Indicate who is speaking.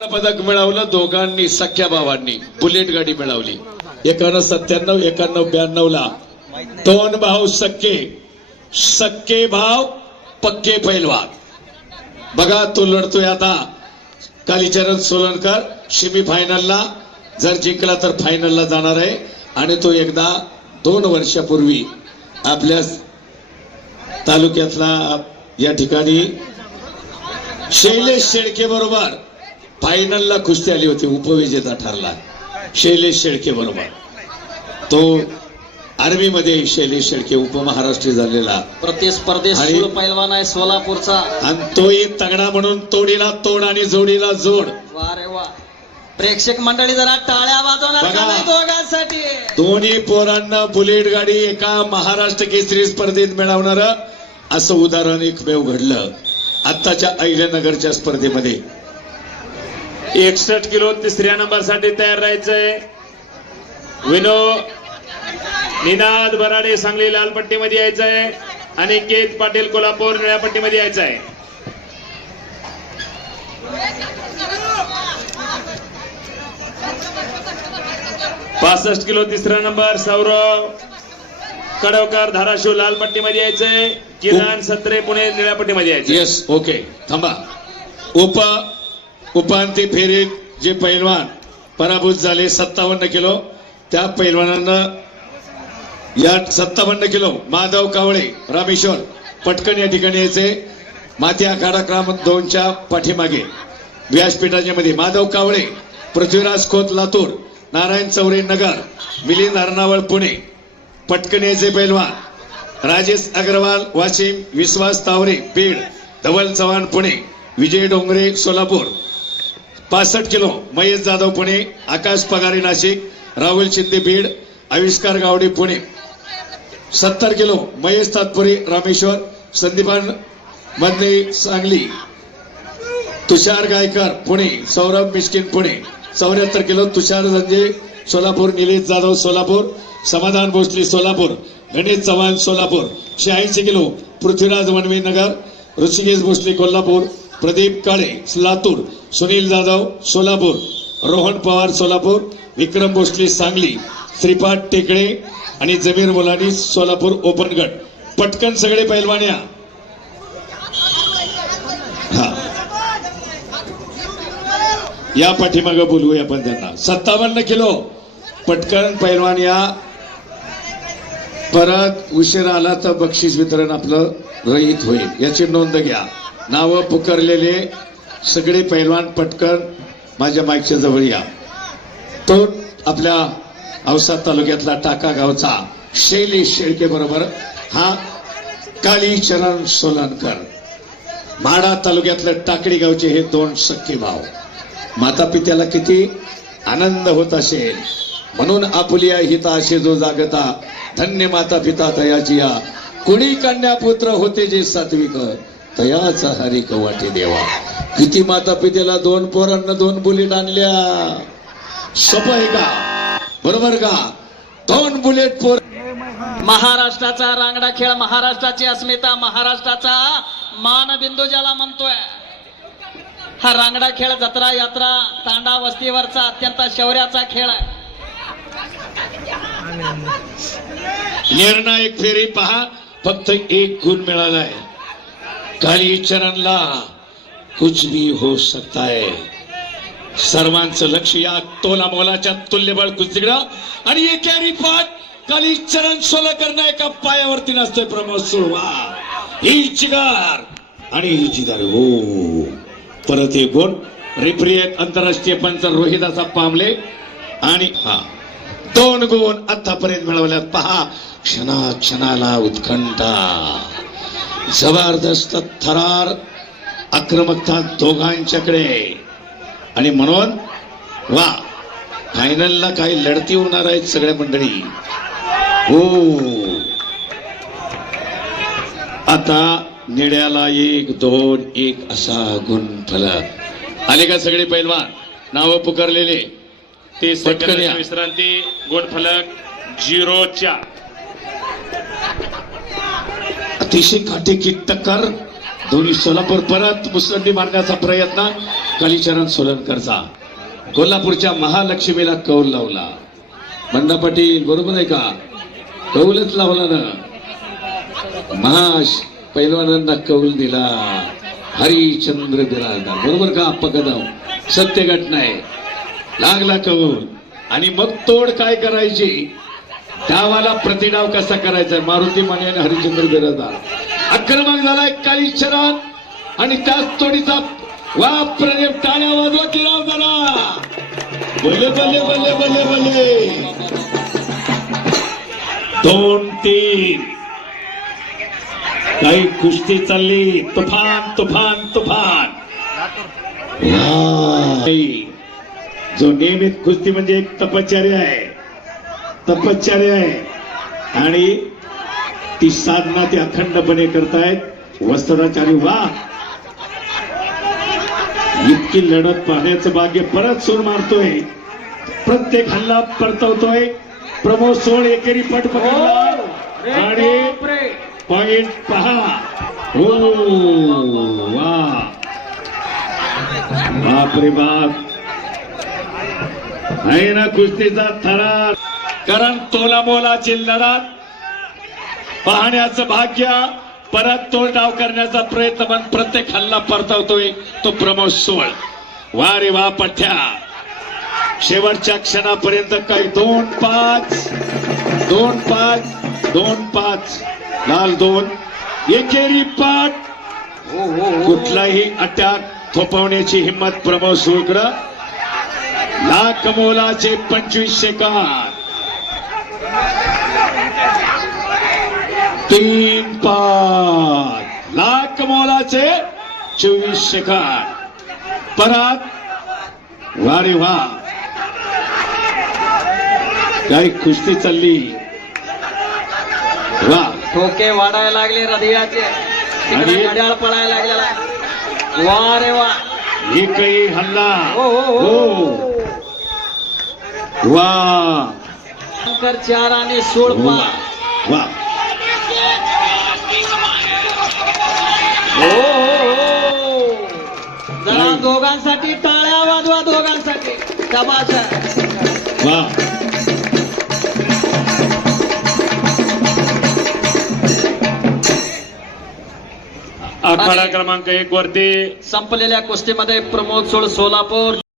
Speaker 1: पदक मिळवलं दोघांनी सख्या भावांनी. बुलेट गाडी मिळवली. एकानं सत्त्याण्णव एकाण्णव ब्याण्णव ला दोन भाऊ सक्के सक्के भाव पक्के पैलवान. बघा तो लढतोय आता. कालीचरण सोलनकर सेमी फायनलला जर जिंकला तर फायनलला जाणार आहे. आणि तो एकदा दोन वर्षापूर्वी आपल्या तालुक्यातला या ठिकाणी शैलेश शेळके बरोबर फायनलला कुस्ती आली होती उपविजेता ठरला. शैलेश शेळके बरोबर. तो आर्मीमध्ये शैलेश शेळके उपमहाराष्ट्रीय झालेला.
Speaker 2: प्रतिस्पर्धी
Speaker 1: आणि-
Speaker 2: सूर पैलवान आहे सोलापूरचा.
Speaker 1: आणि तोही तगडा म्हणून तोडीला तोड आणि जोडीला जोड.
Speaker 2: वा रे वा. प्रेक्षक मंडळी जरा टाळ्या वाजवणार का
Speaker 1: बघा.
Speaker 2: नाही दोघांसाठी?
Speaker 1: दोन्ही पोरांना बुलेट गाडी एका महाराष्ट्र केसरी स्पर्धेत मिळवणार असं उदाहरण एकमेव घडलं आत्ताच्या अहिल्यानगरच्या स्पर्धेमध्ये.
Speaker 3: एकसष्ट किलो तिसऱ्या नंबरसाठी तयार राहायचंय. विनो निनाद बराडे सांगली लाल पट्टीमध्ये यायचंय आणि केत पाटील कोल्हापूर निळ्या पट्टीमध्ये यायचंय. पासष्ट किलो तिसरा नंबर सौरव कडवकर धाराशिव लाल पट्टीमध्ये यायचंय. किरण सत्रे पुणे निळ्या पट्टीमध्ये यायचं
Speaker 1: येस ओके थांबा. उप उपांत्य फेरीत जे पैलवान पराभूत झाले सत्तावन्न किलो त्या पैलवानांना या सत्तावन्न किलो माधव कावळे रामेश्वर पटकन या ठिकाणी यायचे. माती आखाडा क्रमांक दोनच्या पाठीमागे. व्यासपीठाच्या मध्ये माधव कावळे पृथ्वीराज खोत लातूर नारायण चौरे नगर मिलिंद अर्नावळ पुणे पटकन यायचे पैलवान. राजेश अग्रवाल वाशिम विश्वास तावरे बीड धवल चव्हाण पुणे विजय डोंगरे सोलापूर पासष्ट किलो महेश जाधव पुणे आकाश पगारे नाशिक राहुल शिंदे बीड आविष्कार गावडे पुणे. सत्तर किलो महेश तात्पुरी रामेश्वर संदीपान मधने सांगली. तुषार गायकर पुणे सौरभ मिश्किन पुणे. चौऱ्याहत्तर किलो तुषार संजय सोलापूर निलेश जाधव सोलापूर. समाधान भोसले सोलापूर. गणेश चव्हाण सोलापूर. शहाऐंशी किलो पृथ्वीराज वनवे नगर. ऋषिकेश भोसले कोल्हापूर. प्रदीप काळे लातूर सुनील जाधव सोलापूर रोहन पवार सोलापूर विक्रम भोसले सांगली श्रीपाद टेकडे आणि जमीर मुलानी सोलापूर ओपन गट. पटकन सगळे पैलवान्या हा. या पाठीमागं बोलूया आपण त्यांना. सत्तावन्न किलो. पटकन पैलवान या. परत उशीर आला तर बक्षीस वितरण आपलं रहित होईल. याची नोंद घ्या. नावं पुकारलेले सगळे पैलवान पटकन माझ्या माईकच्या जवळ या. तो आपल्या औसा तालुक्यातला टाका गावचा शैलेश शेळके बरोबर हा कालीचरण सोलनकर. माडा तालुक्यातलं टाकडी गावचे हे दोन सख्खे भाव माता पित्याला किती आनंद होत असेल. म्हणून आपुलिया हिता असे जो जागता धन्य माता पिता तयाची या. कुणी कन्या पुत्र होते जे सात्विक? तयाचा हरिक वाटे देवा. किती माता पित्याला दोन पोरांना दोन बुलेट आणल्या. सोपं आहे का? बरोबर का? दोन बुलेट पोर.
Speaker 2: महाराष्ट्राचा रांगडा खेळ महाराष्ट्राची अस्मिता महाराष्ट्राचा मानबिंदू ज्याला म्हणतोय. हा रांगडा खेळ जत्रा यात्रा तांडा वस्तीवरचा अत्यंत शौर्याचा खेळ आहे.
Speaker 1: निर्णायक फेरी पहा फक्त एक गुण मिळालाय कालीचरणला कुछ भी हो सकता है। सर्वांचं लक्ष या तोला मोलाच्या तुल्यबळ कुस्तीकडं आणि एकेरी पाठ कालीचरण सोलकर करणं एका पायावरती नसतोय प्रमोद सुळवा. ही चिगार आणि ही चिगार हो. परत एक गुण रेफरी आहेत आंतरराष्ट्रीय पंच रोहिदासा पामले. आणि हा दोन गुण आतापर्यंत मिळवल्यात. पहा क्षणा क्षणाला उत्कंठा. जबरदस्त थरार आक्रमकता दोघांच्याकडे आणि म्हणून वा फायनलला काही लढती होणार आहेत सगळ्या मंडळी. हो. आता निड्याला एक दोन एक असा गुण फलक. आले का सगळे पैलवान? नावं पुकारलेले.
Speaker 3: सेकंदाची विश्रांती गुणफलक झिरोच्या
Speaker 1: अतिशय काटेकी टक्कर दोन्ही सोलापूर परत मुसंडी मारण्याचा प्रयत्न. कालीचरण सोलनकरचा कोल्हापूरच्या महालक्ष्मीला कौल लावला. बंडा पाटील बरोबर आहे का? कौलच लावला ना. महाश पैलवानांना कौल दिला. हरिचंद्र बिराजदार बरोबर का आप्पा कदम? सत्य घटना आहे. लागला कौल. आणि मग तोड काय करायची? डावाला प्रतिडाव कसा करायचा मारुती माने आणि हरिचंद्र बिराजदार. आक्रमक झालाय कालीचरण आणि त्याच तोडीचा वा प्रदेव टाळ्या वाजवत लाव झाला. जरा बले बले बले बले बले दोन तीन. काही कुस्ती चालली. तुफान तुफान तुफान. जो नियमित कुस्ती म्हणजे एक तपश्चर्या आहे. तपश्चर्या आहे. आणि ती साधना ते अखंडपणे करतायत. वस्त्राचारी वा! इतकी लढत पाहण्याचं भाग्य परत सूर मारतोय. प्रत्येक हल्ला परतवतोय. प्रमोद सोड एकेरी पट पकडला आणि पॉइंट पहा. हो! वा! बापरे बाप! आहे ना कुस्तीचा थरार. कारण तोलामोलाचे मोलाची पाहण्याचं भाग्य परत तोड डाव करण्याचा प्रयत्न पण प्रत्येक हल्ला परतवतोय तो प्रमोद सोळ वा रे वा पठ्या. शेवटच्या क्षणापर्यंत काही दोन पाच दोन पाच दोन पाच लाल दोन. एकेरी पाठ. कुठलाही अटॅक थोपवण्याची हिंमत प्रमोद सोळकडं लाख मोलाचे पंचवीस सेकंद तीन पाच. लाख मोलाचे चोवीस सेकंद परत वारे वा. काही कुस्ती चालली. वा.
Speaker 2: ठोके वाढायला लागले हृदयाचे. घड्याळ पळायला लागलेला. वा रे वा.
Speaker 1: एकही हल्ला.
Speaker 2: हो, हो, हो.
Speaker 1: वा.
Speaker 2: शंकर चार आणि सोळ
Speaker 1: वा
Speaker 2: पाच
Speaker 1: वा.
Speaker 2: हो, हो, हो. जरा दोघांसाठी टाळ्या वाजवा दोघांसाठी.
Speaker 1: वा.
Speaker 3: आखाडा क्रमांक एक वरती.
Speaker 2: संपलेल्या कुस्तीमध्ये प्रमोद सोळ सोलापूर.